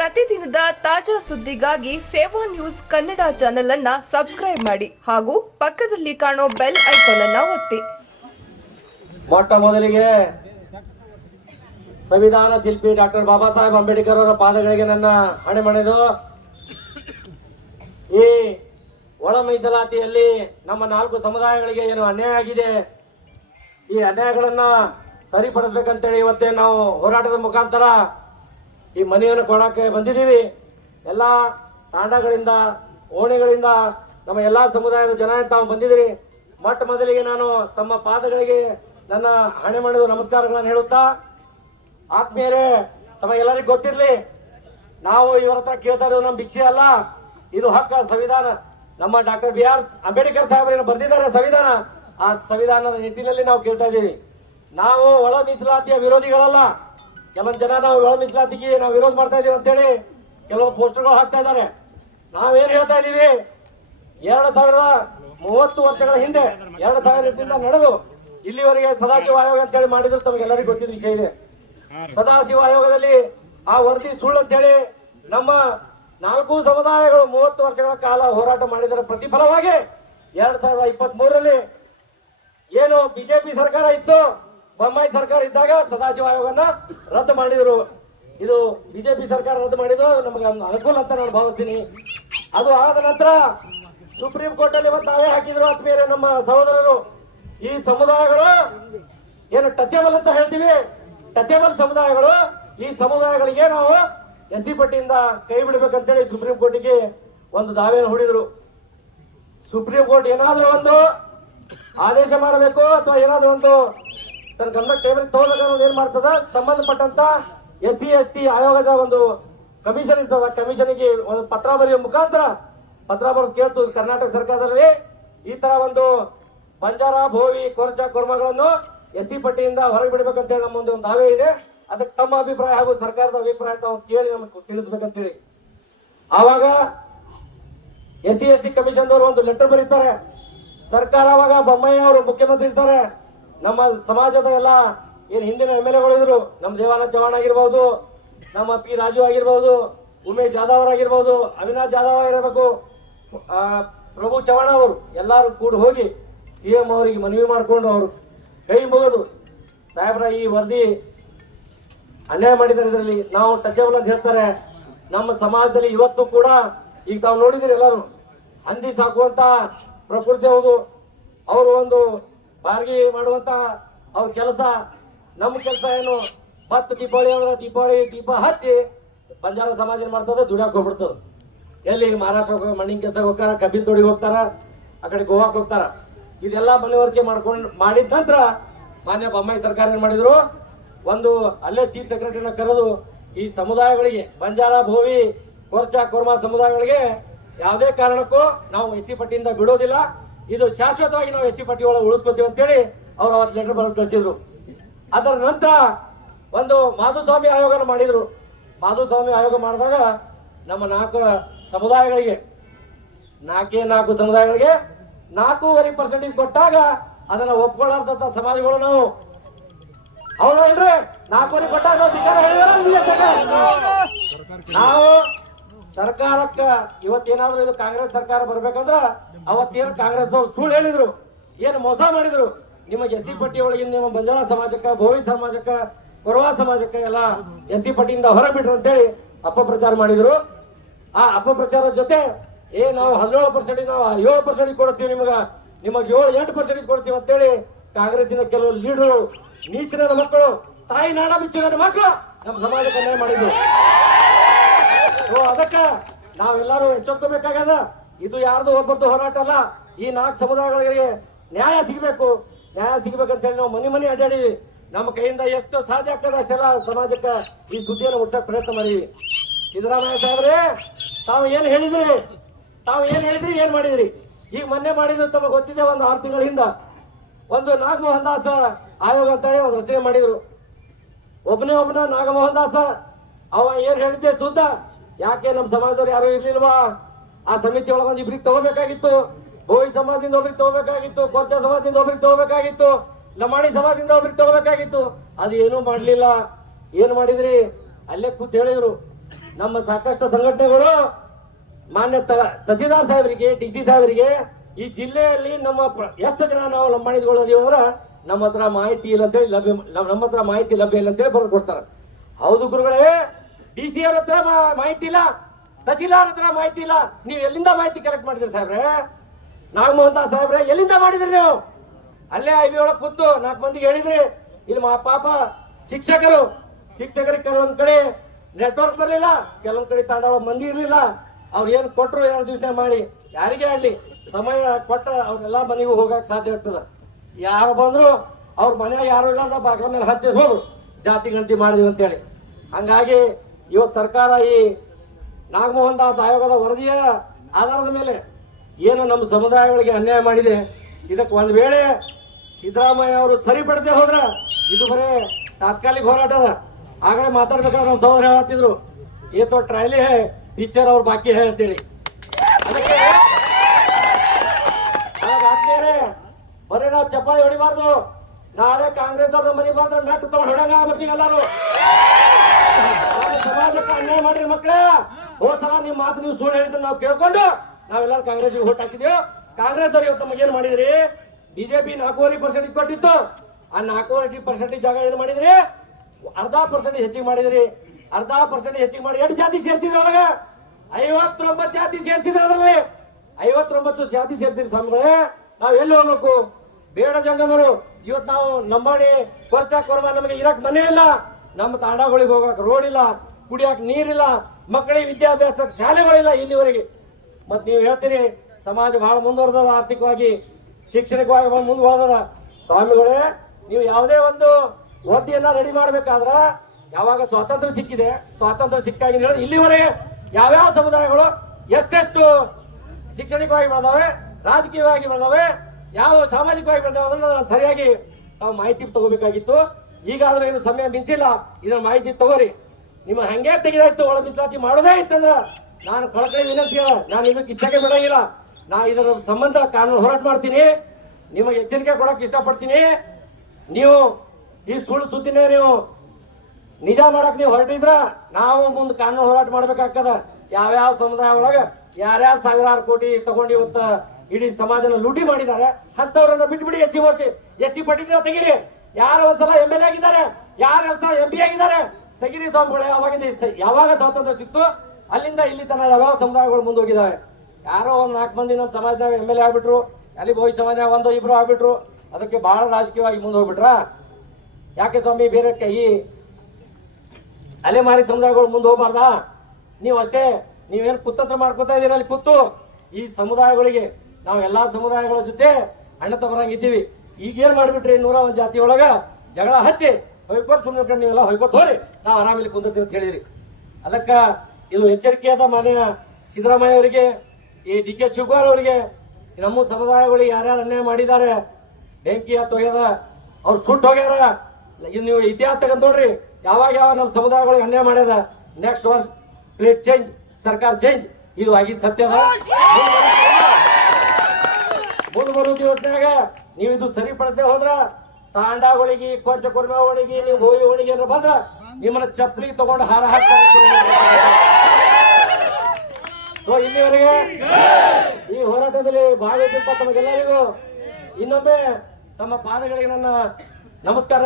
ಪ್ರತಿದಿನದ ತಾಜಾ ಸುದ್ದಿಗಾಗಿ ಸೇವಾ ನ್ಯೂಸ್ ಕನ್ನಡ ಚಾನೆಲ್ ಅನ್ನ ಸಬ್ಸ್ಕ್ರೈಬ್ ಮಾಡಿ ಹಾಗೂ ಪಕ್ಕದಲ್ಲಿ ಕಾಣೋ ಬೆಲ್ ಐಕಾನ್ ಅನ್ನ ಒತ್ತಿ. ಮೊಟ್ಟ ಮೊದಲಿಗೆ ಸಂವಿಧಾನ ಶಿಲ್ಪಿ ಡಾಕ್ಟರ್ ಬಾಬಾ ಸಾಹೇಬ್ ಅಂಬೇಡ್ಕರ್ ಅವರ ಪಾದಗಳಿಗೆ ನನ್ನ ಹಣೆ ಮಣೆದು. ಈ ಒಳ ಮೀಸಲಾತಿಯಲ್ಲಿ ನಮ್ಮ 4 ಸಮುದಾಯಗಳಿಗೆ ಏನು ಅನ್ಯಾಯ ಆಗಿದೆ, ಈ ಅನ್ಯಾಯಗಳನ್ನ ಸರಿಪಡಿಸ್ಬೇಕಂತೇಳಿ ಇವತ್ತೇ ನಾವು ಹೋರಾಟದ ಮುಖಾಂತರ ಈ ಮನೆಯನ್ನು ಕೊಡಕ್ಕೆ ಬಂದಿದ್ದೀವಿ. ಎಲ್ಲ ತಾಂಡಗಳಿಂದ ಓಣಿಗಳಿಂದ ನಮ್ಮ ಎಲ್ಲಾ ಸಮುದಾಯದ ಜನ ತಾವು ಬಂದಿದ್ದೀರಿ. ಮೊಟ್ಟ ಮೊದಲಿಗೆ ನಾನು ತಮ್ಮ ಪಾದಗಳಿಗೆ ನನ್ನ ಹಣೆ ಮಣಿದು ನಮಸ್ಕಾರಗಳನ್ನು ಹೇಳುತ್ತಾ, ಆತ್ಮೀಯರೇ, ತಮ್ಮ ಎಲ್ಲರಿಗೂ ಗೊತ್ತಿರಲಿ, ನಾವು ಇವರ ಹತ್ರ ಕೇಳ್ತಾ ಇರೋದು ನಮ್ಮ ಭಿಕ್ಷೆ ಅಲ್ಲ, ಇದು ಹಕ್ಕ. ಸಂವಿಧಾನ ನಮ್ಮ ಡಾಕ್ಟರ್ BR ಅಂಬೇಡ್ಕರ್ ಸಾಹೇಬರು ಬರೆದಿದ್ದಾರೆ ಸಂವಿಧಾನ. ಆ ಸಂವಿಧಾನದ ನಿಟ್ಟಿನಲ್ಲಿ ನಾವು ಕೇಳ್ತಾ ಇದ್ದೀವಿ. ನಾವು ಒಳ ಮೀಸಲಾತಿಯ ವಿರೋಧಿಗಳಲ್ಲ. ಕೆಲವೊಂದು ಜನ ನಾವು ಒಳ ಮೀಸಲಾತಿಗೆ ನಾವು ವಿರೋಧ ಮಾಡ್ತಾ ಇದೀವಿ ಅಂತೇಳಿ ಕೆಲವು ಪೋಸ್ಟರ್ಗಳು ಹಾಕ್ತಾ ಇದ್ದಾರೆ. ನಾವೇನ್ ಹೇಳ್ತಾ ಇದೀವಿ, 2030 ವರ್ಷಗಳ ಹಿಂದೆ 2000ರಿಂದ ನಡೆದು ಇಲ್ಲಿವರೆಗೆ ಸದಾಶಿವ ಆಯೋಗ ಅಂತೇಳಿ ಮಾಡಿದ್ರು, ತಮಗೆಲ್ಲರಿಗೂ ಗೊತ್ತಿದ್ದ ವಿಷಯ ಇದೆ. ಸದಾಶಿವ ಆಯೋಗದಲ್ಲಿ ಆ ವರದಿ ಸುಳ್ಳು ಅಂತೇಳಿ ನಮ್ಮ 4 ಸಮುದಾಯಗಳು 30 ವರ್ಷಗಳ ಕಾಲ ಹೋರಾಟ ಮಾಡಿದರ ಪ್ರತಿಫಲವಾಗಿ 2023ರಲ್ಲಿ ಏನು ಬಿಜೆಪಿ ಸರ್ಕಾರ ಇತ್ತು, ಬೊಮ್ಮಾಯಿ ಸರ್ಕಾರ ಇದ್ದಾಗ ಸದಾಶಿವ ಆಯೋಗನ ರದ್ದು ಮಾಡಿದ್ರು. ಇದು ಬಿಜೆಪಿ ಸರ್ಕಾರ ರದ್ದು ಮಾಡಿದ್ರು, ನಮಗೆ ಅನುಕೂಲ ಅಂತ ನಾನು ಭಾವಿಸ್ತೀನಿ. ಅದು ಆದ ನಂತರ ಸುಪ್ರೀಂ ಕೋರ್ಟ್ ಅಲ್ಲಿ ತಾವೇ ಹಾಕಿದ್ರು. ಆತ್ಮೀಯರೇ, ನಮ್ಮ ಸಹೋದರರು, ಈ ಸಮುದಾಯಗಳು ಏನು ಟಚೇಬಲ್ ಅಂತ ಹೇಳ್ತೀವಿ, ಟಚೇಬಲ್ ಸಮುದಾಯಗಳು, ಈ ಸಮುದಾಯಗಳಿಗೆ ನಾವು SC ಪಟ್ಟಿಯಿಂದ ಕೈ ಬಿಡಬೇಕಂತೇಳಿ ಸುಪ್ರೀಂ ಕೋರ್ಟಿಗೆ ಒಂದು ದಾವೆಯನ್ನು ಹೂಡಿದ್ರು. ಸುಪ್ರೀಂ ಕೋರ್ಟ್ ಏನಾದ್ರೂ ಒಂದು ಆದೇಶ ಮಾಡಬೇಕು ಅಥವಾ ಏನಾದ್ರೂ ಒಂದು ತನ್ನ ಗಮನ ಟೇಬಲ್ ತಗೋದಾಗ ಏನ್ ಮಾಡ್ತದ, ಸಂಬಂಧಪಟ್ಟಂತ SC ST ಆಯೋಗದ ಒಂದು ಕಮಿಷನ್ ಇರ್ತದ, ಕಮಿಷನ್ಗೆ ಒಂದು ಪತ್ರ ಬರೆಯುವ ಮುಖಾಂತರ ಪತ್ರ ಬರೆದು ಕೇಳ್ತು, ಕರ್ನಾಟಕ ಸರ್ಕಾರದಲ್ಲಿ ಈ ತರ ಒಂದು ಬಂಜಾರ, ಭೋವಿ, ಕೊರ್ಚಾ, ಕುರ್ಮಗಳನ್ನು SC ಪಟ್ಟಿಯಿಂದ ಹೊರಗೆ ಬಿಡಬೇಕಂತೇಳಿ ನಮ್ಮ ಒಂದು ದಾವೆ ಇದೆ. ಅದಕ್ಕೆ ತಮ್ಮ ಅಭಿಪ್ರಾಯ ಹಾಗೂ ಸರ್ಕಾರದ ಅಭಿಪ್ರಾಯ ತಾವು ಕೇಳಿ ನಮಗೆ ತಿಳಿಸ್ಬೇಕಂತೇಳಿ ಆವಾಗ SC ST ಕಮಿಷನ್ ದವರು ಒಂದು ಲೆಟರ್ ಬರೀತಾರೆ. ಸರ್ಕಾರ ಅವಾಗ ಬೊಮ್ಮಾಯಿ ಅವರು ಮುಖ್ಯಮಂತ್ರಿ ಇರ್ತಾರೆ. ನಮ್ಮ ಸಮಾಜದ ಎಲ್ಲ ಏನ್ ಹಿಂದಿನ MLA ಇದ್ರು, ನಮ್ಮ ದೇವಾನಂದ ಚವ್ಹಾಣ್ ಆಗಿರ್ಬಹುದು, ನಮ್ಮ P ರಾಜು ಆಗಿರ್ಬಹುದು, ಉಮೇಶ್ ಜಾಧವ್ ಅವರಾಗಿರ್ಬಹುದು, ಅವಿನಾಶ್ ಜಾಧವ್ ಆಗಿರಬೇಕು, ಪ್ರಭು ಚವ್ಹಾಣ್ ಅವರು ಎಲ್ಲಾರು ಕೂಡ ಹೋಗಿ CM ಅವರಿಗೆ ಮನವಿ ಮಾಡಿಕೊಂಡು ಅವರು ಕೈ ಮುಗಿದು, ಸಾಹೇಬ್ರ ಈ ವರದಿ ಅನ್ಯಾಯ ಮಾಡಿದ್ದಾರೆ, ಇದರಲ್ಲಿ ನಾವು ಟಚೇಬಲ್ ಅಂತ ಹೇಳ್ತಾರೆ. ನಮ್ಮ ಸಮಾಜದಲ್ಲಿ ಇವತ್ತು ಕೂಡ ಈಗ ತಾವು ನೋಡಿದಿರಿ, ಎಲ್ಲರೂ ಹಂದಿ ಸಾಕುವಂತ ಪ್ರಕೃತಿ ಹೌದು. ಅವರು ಒಂದು ಬಾರ್ಗಿ ಮಾಡುವಂತ ಅವ್ರ ಕೆಲಸ. ನಮ್ಮ ಕೆಲಸ ಏನು, ಮತ್ತು ದೀಪಾವಳಿ ಅಂದ್ರೆ ದೀಪ ಹಚ್ಚಿ ಬಂಜಾರ ಸಮಾಜ ಏನ್ ಮಾಡ್ತದೆ, ದುಡಿಯಾಕ ಹೋಗ್ಬಿಡ್ತದ. ಎಲ್ಲಿ ಮಹಾರಾಷ್ಟ್ರ ಮಣ್ಣಿನ ಕೆಲಸ ಹೋಗ್ತಾರ, ಕಬ್ಬಿನ ತೋಡಿಗೆ ಹೋಗ್ತಾರ, ಆ ಕಡೆ ಗೋವಾಕ್ ಹೋಗ್ತಾರ. ಇದೆಲ್ಲ ಮನವರಿಕೆ ಮಾಡಿದ ನಂತರ ಮಾನ್ಯ ಬೊಮ್ಮಾಯಿ ಸರ್ಕಾರ ಏನ್ ಮಾಡಿದ್ರು, ಒಂದು ಅಲ್ಲೇ ಚೀಫ್ ಸೆಕ್ರೆಟರಿನ ಕರೆದು ಈ ಸಮುದಾಯಗಳಿಗೆ, ಬಂಜಾರ, ಭೋವಿ, ಕೊರ್ಚಾ, ಕುರ್ಮಾ ಸಮುದಾಯಗಳಿಗೆ ಯಾವುದೇ ಕಾರಣಕ್ಕೂ ನಾವು SC ಪಟ್ಟಿಯಿಂದ ಬಿಡೋದಿಲ್ಲ, ಇದು ಶಾಶ್ವತವಾಗಿ ನಾವು SC ಪಟ್ಟಿ ಒಳಗೆ ಉಳಿಸ್ಕೊತೀವಿ ಅಂತೇಳಿ ಅವ್ರು ಅವತ್ತು ಲೆಟರ್ ಬರೆದು ಕಳಿಸಿದ್ರು. ಅದರ ನಂತರ ಒಂದು ಮಾಧುಸ್ವಾಮಿ ಆಯೋಗನ ಮಾಡಿದ್ರು. ಮಾಧುಸ್ವಾಮಿ ಆಯೋಗ ಮಾಡಿದಾಗ ನಮ್ಮ 4 ಸಮುದಾಯಗಳಿಗೆ 4 ಸಮುದಾಯಗಳಿಗೆ 4.5% ಕೊಟ್ಟಾಗ ಅದನ್ನ ಒಪ್ಕೊಳ್ಳಾರ್ದಂತ ಸಮಾಜಗಳು ನಾವು ಹೌದಾ ಇಲ್ರಿ, 4 ಕೊಟ್ಟಾಗ ನಾವು ಸರ್ಕಾರಕ್ಕ ಇವತ್ತೇನಾದ್ರೂ ಇದು ಕಾಂಗ್ರೆಸ್ ಸರ್ಕಾರ ಬರ್ಬೇಕಂದ್ರ ಅವತ್ತೇನು ಕಾಂಗ್ರೆಸ್ದವ್ರು ಸುಳ್ಳು ಹೇಳಿದ್ರು, ಏನು ಮೋಸ ಮಾಡಿದ್ರು. ನಿಮಗೆ SC ಪಟ್ಟಿ ಒಳಗಿನ ನಿಮ್ಮ ಬಂಜಾರ ಸಮಾಜಕ್ಕ, ಭೋವಿ ಸಮಾಜಕ್ಕ, ಕೊರವಾ ಸಮಾಜಕ್ಕ ಎಲ್ಲ SC ಪಟ್ಟಿಯಿಂದ ಹೊರಬಿಟ್ರು ಅಂತೇಳಿ ಅಪಪ್ರಚಾರ ಮಾಡಿದ್ರು. ಆ ಅಪಪ್ರಚಾರದ ಜೊತೆ ನಾವು 17% ನಾವು 7% ಕೊಡ್ತೀವಿ, ನಿಮಗೆ 7-8% ಕೊಡ್ತೀವಿ ಅಂತೇಳಿ ಕಾಂಗ್ರೆಸ್ಸಿನ ಕೆಲವು ಲೀಡರ್ಗಳು, ನೀಚಿನ ಮಕ್ಕಳು, ತಾಯಿ ನಾಡ ಬಿಚ್ಚಿನ ಮಕ್ಕಳು ನಮ್ಮ ಸಮಾಜಕ್ಕೆ ಅನ್ಯಾಯ ಮಾಡಿದ್ರು. ಅದಕ್ಕ ನಾವೆಲ್ಲರೂ ಎಚ್ಚೆತ್ಕೋಬೇಕಾಗದ. ಇದು ಯಾರ್ದು ಒಬ್ಬರದು ಹೋರಾಟ ಅಲ್ಲ. ಈ 4 ಸಮುದಾಯಗಳಿಗೆ ನ್ಯಾಯ ಸಿಗಬೇಕು. ನ್ಯಾಯ ಸಿಗಬೇಕಂತೇಳಿ ನಾವು ಮನೆ ಅಡ್ಡಾಡಿವಿ. ನಮ್ಮ ಕೈಯಿಂದ ಎಷ್ಟು ಸಾಧ್ಯ ಆಗ್ತದೆ ಅಷ್ಟೆಲ್ಲ ಸಮಾಜಕ್ಕೆ ಈ ಸುದ್ದಿಯನ್ನು ಮುಟ್ಸಕ್ ಪ್ರಯತ್ನ ಮಾಡಿವಿ. ಸಿದ್ದರಾಮಯ್ಯ ಸಾಹೇಬ್ರೆ, ತಾವು ಏನ್ ಹೇಳಿದ್ರಿ, ಏನ್ ಮಾಡಿದ್ರಿ? ಈಗ ಮೊನ್ನೆ ಮಾಡಿದ್ರು ತಮಗೆ ಗೊತ್ತಿದೆ, ಒಂದು 6 ತಿಂಗಳ ಹಿಂದ ಒಂದು ನಾಗಮೋಹನ್ ದಾಸ ಆಯೋಗ ಅಂತೇಳಿ ಒಂದು ರಚನೆ ಮಾಡಿದ್ರು. ಒಬ್ಬನೇ ನಾಗಮೋಹನ್ ದಾಸ ಅವ ಏನ್ ಹೇಳಿದ್ದೆ ಸುದ್ದ, ಯಾಕೆ ನಮ್ಮ ಸಮಾಜದವ್ರು ಯಾರು ಇರ್ಲಿಲ್ವಾ? ಆ ಸಮಿತಿ ಒಳಗೆ ಒಂದು 2 ತಗೋಬೇಕಾಗಿತ್ತು, ಭೋವಿ ಸಮಾಜದಿಂದ 1 ತಗೋಬೇಕಾಗಿತ್ತು, ಕೊರ್ಚಾ ಸಮಾಜದಿಂದ 1 ತಗೋಬೇಕಾಗಿತ್ತು, ಲಮಾಣಿ ಸಮಾಜದಿಂದ 1 ತಗೋಬೇಕಾಗಿತ್ತು. ಅದು ಏನೂ ಮಾಡ್ಲಿಲ್ಲ. ಏನ್ ಮಾಡಿದ್ರಿ, ಅಲ್ಲೇ ಕೂತ್ ಹೇಳಿದ್ರು ನಮ್ಮ ಸಾಕಷ್ಟು ಸಂಘಟನೆಗಳು ಮಾನ್ಯ ತಹಸೀಲ್ದಾರ್ ಸಾಹೇಬರಿಗೆ DC ಸಾಹೇಬರಿಗೆ ಈ ಜಿಲ್ಲೆಯಲ್ಲಿ ಎಷ್ಟು ಜನ ನಾವು ಲಂಬಾಣಿಸ್ಕೊಳ್ಳೋದೀವಿ ಅಂದ್ರೆ ನಮ್ಮ ಹತ್ರ ಮಾಹಿತಿ ಇಲ್ಲ ಅಂತೇಳಿ ನಮ್ಮ ಹತ್ರ ಮಾಹಿತಿ ಲಭ್ಯ ಇಲ್ಲ ಅಂತೇಳಿ ಬರೆದು ಕೊಡ್ತಾರೆ. ಹೌದು ಗುರುಗಳೇ, DC ಅವ್ರ ಹತ್ರ ಮಾಹಿತಿ ಇಲ್ಲ, ತಹಸೀಲ್ದಾರ್ ಹತ್ರ ಮಾಹಿತಿ ಇಲ್ಲ. ನೀವು ಎಲ್ಲಿಂದ ಮಾಹಿತಿ ಕಲೆಕ್ಟ್ ಮಾಡಿದ್ರಿ ಸಾಹೇಬ್ರೆ? ನಾಗಮೋಹನ್ ದಾಸ್ ಸಾಹೇಬ್ರೆ ಎಲ್ಲಿಂದ ಮಾಡಿದ್ರಿ ನೀವು? ಅಲ್ಲೇ IB ಒಳಗೆ ಕೂತು 4 ಮಂದಿಗೆ ಹೇಳಿದ್ರಿ. ಇಲ್ಲಿ ಪಾಪ ಶಿಕ್ಷಕರಿಗೆ ಕೆಲವೊಂದ್ ಕಡೆ ನೆಟ್ವರ್ಕ್ ಬರಲಿಲ್ಲ, ಕೆಲವೊಂದ್ ಕಡೆ ತಾಂಡ ಮಂದಿ ಇರ್ಲಿಲ್ಲ. ಅವ್ರು ಏನ್ ಕೊಟ್ಟರು 2 ದಿವಸ ಮಾಡಿ ಯಾರಿಗೆ ಆಗ್ಲಿ ಸಮಯ ಕೊಟ್ಟ ಅವ್ರೆಲ್ಲ ಮನೆಗೂ ಹೋಗಕ್ ಸಾಧ್ಯ ಆಗ್ತದ. ಯಾರು ಬಂದ್ರು ಅವ್ರ ಮನೆಯಾಗ ಯಾರು ಇಲ್ಲ ಅಂದ್ರೆ ಬಾಗಿಲ ಮೇಲೆ ಹತ್ತಿಸ್ಬೋದು ಜಾತಿ ಗಣತಿ ಮಾಡಿದ್ವಿ ಅಂತೇಳಿ. ಹಂಗಾಗಿ ಇವತ್ತು ಸರ್ಕಾರ ಈ ನಾಗಮೋಹನ್ ದಾಸ್ ಆಯೋಗದ ವರದಿಯ ಆಧಾರದ ಮೇಲೆ ಏನು ನಮ್ಮ ಸಮುದಾಯಗಳಿಗೆ ಅನ್ಯಾಯ ಮಾಡಿದೆ, ಇದಕ್ಕೆ ಒಂದ್ ವೇಳೆ ಸಿದ್ದರಾಮಯ್ಯ ಅವರು ಸರಿಪಡದೆ ಹೋದ್ರ ಇದು ಬರೇ ತಾತ್ಕಾಲಿಕ ಹೋರಾಟ ಅದ. ಆಗಲೇ ಮಾತಾಡ್ಬೇಕಾದ್ರೆ ನಮ್ಮ ಸಹೋದರ ಹೇಳತ್ತಿದ್ರು ये तो ट्रायली है, टीचर और बाकी है ಅಂತೇಳಿ. ಅದಕ್ಕೆ ಬರೀ ನಾವು ಚಪ್ಪಾಳಿ ಹೊಡಿಬಾರ್ದು. ನಾಳೆ ಕಾಂಗ್ರೆಸ್ ಅವ್ರ ಮನೆಗೆ ಬಂದ್ರೆ ನಟ್ಟು ತಗೊಂಡು ಹೊಡಂಗ ಆಗ್ಬೇಕು ಎಲ್ಲಾರು. ಸಮಾಜಕ್ಕೆ ಅನ್ಯಾಯ ಮಾಡ್ರಿ ಮಕ್ಕಳ. ಹೋದ್ಸಲ ನಿಮ್ಮ ಮಾತು ನೀವು ಸುಳ್ಳು ಹೇಳಿದ್ರೆ ನಾವು ಕೇಳ್ಕೊಂಡು ನಾವೆಲ್ಲರೂ ಕಾಂಗ್ರೆಸ್ಗೆ ಓಟ್ ಹಾಕಿದೀವಿ. ಕಾಂಗ್ರೆಸ್ ಅವ್ರು ಇವತ್ತು ನಮಗೇನ್ ಮಾಡಿದ್ರಿ? ಬಿಜೆಪಿ 4.5% ಕೊಟ್ಟಿತ್ತು. ಆ 4.5% ಜಾಗ ಏನ್ ಮಾಡಿದ್ರಿ? 0.5% ಹೆಚ್ಚಿಗೆ ಮಾಡಿದ್ರಿ. 0.5% ಹೆಚ್ಚಿಗೆ ಮಾಡಿ 8 ಜಾತಿ ಸೇರ್ಸಿದ್ರಿ. ಒಳಗ 59 ಜಾತಿ ಸೇರ್ಸಿದ್ರಿ. ಅದರಲ್ಲಿ 59 ಜಾತಿ ಸೇರ್ಸಿದ್ರಿ. ಸ್ವಾಮಿಗಳೇ, ನಾವ್ ಎಲ್ಲಿ ಹೋಗ್ಬೇಕು? ಬೇಡ ಜಂಗಮರು. ಇವತ್ತು ನಾವು ಲಂಬಾಣಿ ಕೊರ್ಮ ನಮಗೆ ಇರಕ್ ಮನೆ ಇಲ್ಲ, ನಮ್ಮ ತಾಂಡಗಳಿಗೆ ಹೋಗಕ್ ರೋಡ್ ಇಲ್ಲ, ಕುಡಿಯಕ್ ನೀರಿಲ್ಲ, ಮಕ್ಕಳಿಗೆ ವಿದ್ಯಾಭ್ಯಾಸಕ್ಕೆ ಶಾಲೆಗಳಿಲ್ಲ ಇಲ್ಲಿವರೆಗೆ. ಮತ್ ನೀವು ಹೇಳ್ತೀರಿ ಸಮಾಜ ಬಹಳ ಮುಂದುವರೆದ, ಆರ್ಥಿಕವಾಗಿ ಶೈಕ್ಷಣಿಕವಾಗಿ ಬಹಳ ಮುಂದುವರೆದ. ಸ್ವಾಮಿಗಳೇ, ನೀವು ಯಾವುದೇ ಒಂದು ವರದಿಯನ್ನ ರೆಡಿ ಮಾಡ್ಬೇಕಾದ್ರ ಯಾವಾಗ ಸ್ವಾತಂತ್ರ್ಯ ಸಿಕ್ಕಿದೆ, ಸ್ವಾತಂತ್ರ್ಯ ಸಿಕ್ಕಾಗಿ ಇಲ್ಲಿವರೆಗೆ ಯಾವ್ಯಾವ ಸಮುದಾಯಗಳು ಎಷ್ಟೆಷ್ಟು ಶಿಕ್ಷಣಿಕವಾಗಿ ಬೆಳೆದವೆ, ರಾಜಕೀಯವಾಗಿ ಬೆಳೆದವೆ, ಯಾವ ಸಾಮಾಜಿಕವಾಗಿ ಬೆಳೆದವೆ ಅದನ್ನ ಸರಿಯಾಗಿ ತಾವು ಮಾಹಿತಿ ತಗೋಬೇಕಾಗಿತ್ತು. ಈಗಾದ್ರೂ ಏನು ಸಮಯ ಮಿಂಚಿಲ್ಲ, ಇದರ ಮಾಹಿತಿ ತಗೋರಿ. ನಿಮ್ಮ ಹಂಗೆ ತೆಗೆದಾಯ್ತು ಒಳ ಮೀಸಲಾತಿ ಮಾಡೋದೇ ಇತ್ತಂದ್ರ ನಾನು ಕಳಕಳಿ ವಿನಂತಿ ಅಲ್ಲ, ನಾನು ಇದಕ್ಕೆ ಇಷ್ಟಕ್ಕೆ ಬಿಡಂಗಿಲ್ಲ. ನಾ ಇದರ ಸಂಬಂಧ ಕಾನೂನು ಹೋರಾಟ ಮಾಡ್ತೀನಿ. ನಿಮಗೆ ಎಚ್ಚರಿಕೆ ಕೊಡಕ್ ಇಷ್ಟಪಡ್ತೀನಿ. ನೀವು ಈ ಸುಳ್ಳು ಸುದ್ದಿನೇ ನೀವು ನಿಜ ಮಾಡಕ್ ನೀವು ಹೊರಟಿದ್ರ ನಾವು ಮುಂದೆ ಕಾನೂನು ಹೋರಾಟ ಮಾಡ್ಬೇಕಾಗ್ತದ. ಯಾವ್ಯಾವ ಸಮುದಾಯ ಒಳಗ ಯಾರ್ಯಾರ ಸಾವಿರಾರು ಕೋಟಿ ತಗೊಂಡು ಇವತ್ತ ಇಡೀ ಸಮಾಜನ ಲೂಟಿ ಮಾಡಿದ್ದಾರೆ ಅಂತವ್ರನ್ನ ಬಿಟ್ಬಿಡಿ. ಎಸ್ಸಿ ಪಟ್ಟಿದ್ರ ತೆಗೀರಿ. ಯಾರು ಒಂದ್ಸಲ MLA ಆಗಿದ್ದಾರೆ, ಯಾರು ಒಂದ್ಸಲ MP ಆಗಿದ್ದಾರೆ ತೆಗೀರಿ ಸ್ವಾಮಿಗಳೇ. ಯಾವಾಗ ಸ್ವಾತಂತ್ರ್ಯ ಸಿಕ್ತು ಅಲ್ಲಿಂದ ಇಲ್ಲಿ ತನ ಯಾವ್ಯಾವ ಸಮುದಾಯಗಳು ಮುಂದೆ ಹೋಗಿದಾವೆ. ಯಾರೋ ಒಂದ್ 4 ಮಂದಿ ನಮ್ಮ ಸಮಾಜದಾಗ MLA ಆಗ್ಬಿಟ್ರು, ಅಲ್ಲಿ ಬೋಯ್ ಸಮಾಜ 1-2 ಆಗ್ಬಿಟ್ರು, ಅದಕ್ಕೆ ಬಹಳ ರಾಜಕೀಯವಾಗಿ ಮುಂದೆ ಹೋಗ್ಬಿಟ್ರ. ಯಾಕೆ ಸ್ವಾಮಿ ಬೇರೆ ಈ ಅಲೆಮಾರಿ ಸಮುದಾಯಗಳು ಮುಂದೆ ಹೋಗ್ಬಾರ್ದಾ? ನೀವು ಅಷ್ಟೇ ನೀವೇನು ಕುತಂತ್ರ ಮಾಡ್ಕೊತಾ ಇದೀರ ಅಲ್ಲಿ ಕೂತು. ಈ ಸಮುದಾಯಗಳಿಗೆ ನಾವು ಎಲ್ಲಾ ಸಮುದಾಯಗಳ ಜೊತೆ ಅಣ್ಣ ತಮ್ಮರಂಗ್ ಇದ್ದೀವಿ. ಈಗ ಏನ್ ಮಾಡ್ಬಿಟ್ರಿ 101 ಜಾತಿ ಒಳಗ ಜಗಳ ಹಚ್ಚಿ ಹೊಯ್ಕೋರ್ ಸುಮ್ಮನೆ ನೀವೆಲ್ಲ ಹೊಯ್ಕೋತ್ ಹೋರಿ, ನಾವು ಆರಾಮಲ್ಲಿ ಕುಂದಿರ್ತೀವಿ ಅಂತ ಹೇಳಿದ್ರಿ. ಅದಕ್ಕ ಇದು ಎಚ್ಚರಿಕೆಯಾದ ಮಾನ್ಯ ಸಿದ್ದರಾಮಯ್ಯ ಅವರಿಗೆ, ಈ DK ಶಿವಕುಮಾರ್ ಅವರಿಗೆ, ನಮ್ಮ ಸಮುದಾಯಗಳಿಗೆ ಯಾರ್ಯಾರು ಅನ್ಯಾಯ ಮಾಡಿದ್ದಾರೆ, ಬೆಂಕಿ ಹತ್ತೋಗ್ಯದ, ಅವ್ರು ಸುಟ್ಟು ಹೋಗ್ಯಾರ. ನೀವು ಇತಿಹಾಸ ತಗೊಂಡ್ ನೋಡ್ರಿ, ಯಾವಾಗ ನಮ್ಮ ಸಮುದಾಯಗಳಿಗೆ ಅನ್ಯಾಯ ಮಾಡ್ಯದ. ನೆಕ್ಸ್ಟ್ ವರ್ಷ ಪ್ಲೇಟ್ ಚೇಂಜ್, ಸರ್ಕಾರ ಚೇಂಜ್, ಇದು ಆಗಿದ್ ಸತ್ಯದ. ಮುಂದೆ ಬರೋ ದಿವಸನಾಗ ನೀವು ಇದು ಸರಿಪಡದೆ ಹೋದ್ರ ತಾಂಡಗಳಿಗೆ ಕೊರ್ಮಗಳಿಗೆ ನೀವು ಹೋಗಿ ಹೋಣಿಗೆ ಬಂದ್ರ ನಿಮ್ಮನ್ನ ಚಪ್ಪಲಿ ತಗೊಂಡು ಹಾರ ಹಾಕ್ತಾರೆ. ಇಲ್ಲಿವರೆಗೆ ಈ ಹೋರಾಟದಲ್ಲಿ ಭಾಗವಹಿಸಿದ ತಮಗೆಲ್ಲರಿಗೂ ಇನ್ನೊಮ್ಮೆ ತಮ್ಮ ಪಾದಗಳಿಗೆ ನನ್ನ ನಮಸ್ಕಾರ.